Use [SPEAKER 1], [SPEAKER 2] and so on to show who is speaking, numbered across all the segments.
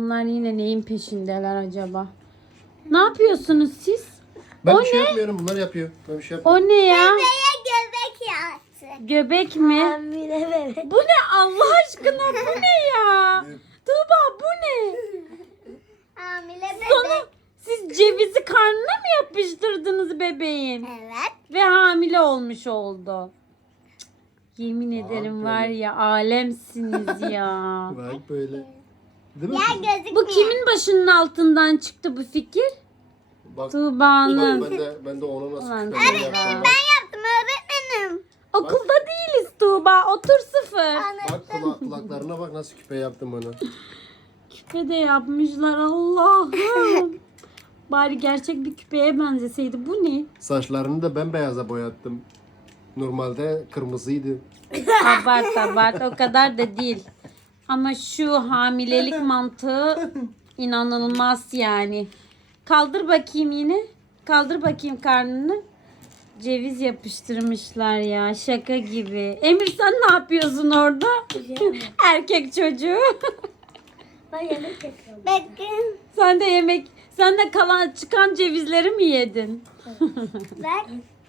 [SPEAKER 1] Bunlar yine neyin peşindeler acaba? Ne yapıyorsunuz siz?
[SPEAKER 2] Ben
[SPEAKER 1] O
[SPEAKER 2] bir şey
[SPEAKER 1] ne?
[SPEAKER 2] yapmıyorum. Bunlar yapıyor. Ben bir şey yapmıyorum.
[SPEAKER 1] O ne ya?
[SPEAKER 3] Bebeğe göbek yaptı.
[SPEAKER 1] Göbek mi?
[SPEAKER 3] Hamile bebek.
[SPEAKER 1] Bu ne Allah aşkına? Bu ne ya? Tuğba bu ne?
[SPEAKER 3] Hamile bebek.
[SPEAKER 1] Sonra siz cevizi karnına mı yapıştırdınız bebeğin?
[SPEAKER 3] Evet.
[SPEAKER 1] Ve hamile olmuş oldu. Cık, yemin ederim
[SPEAKER 2] böyle.
[SPEAKER 1] var ya alemsiniz ya.
[SPEAKER 2] Bak böyle. Değil mi?
[SPEAKER 3] Ya
[SPEAKER 2] kızım?
[SPEAKER 3] gözükmüyor.
[SPEAKER 1] Bu kimin başının altından çıktı bu fikir?
[SPEAKER 2] Bak,
[SPEAKER 1] Tuğba'nın.
[SPEAKER 2] ben de ona nasıl
[SPEAKER 1] Ulan
[SPEAKER 2] küpeler
[SPEAKER 1] Tuğba.
[SPEAKER 2] yaptım.
[SPEAKER 3] Ben yaptım öğretmenim.
[SPEAKER 1] Okulda değiliz Tuğba. Otur sıfır.
[SPEAKER 2] Bak kulaklarına bak nasıl küpe yaptım onu.
[SPEAKER 1] Küpe de yapmışlar Allah'ım. Bari gerçek bir küpeye benzeseydi. Bu ne?
[SPEAKER 2] Saçlarını da bembeyaza boyattım. Normalde kırmızıydı.
[SPEAKER 1] Abart o kadar da değil. Ama şu hamilelik mantığı inanılmaz yani. Kaldır bakayım yine. Kaldır bakayım karnını. Ceviz yapıştırmışlar ya şaka gibi. Emir sen ne yapıyorsun orada? Erkek çocuğu.
[SPEAKER 3] Ben yemek yapıyorum. Bakın.
[SPEAKER 1] Sen de kalan çıkan cevizleri mi yedin?
[SPEAKER 3] Bak.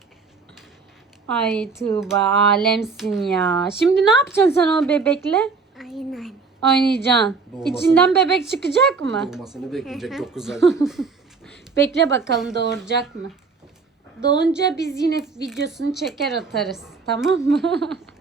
[SPEAKER 1] Ay Tuğba alemsin ya. Şimdi ne yapacaksın sen o bebekle?
[SPEAKER 3] Aynen.
[SPEAKER 1] Oynayacaksın.
[SPEAKER 2] Doğmasını-
[SPEAKER 1] İçinden bebek çıkacak mı?
[SPEAKER 2] Doğmasını bekleyecek 9 ay.
[SPEAKER 1] Bekle bakalım doğuracak mı? Doğunca biz yine videosunu çeker atarız. Tamam mı?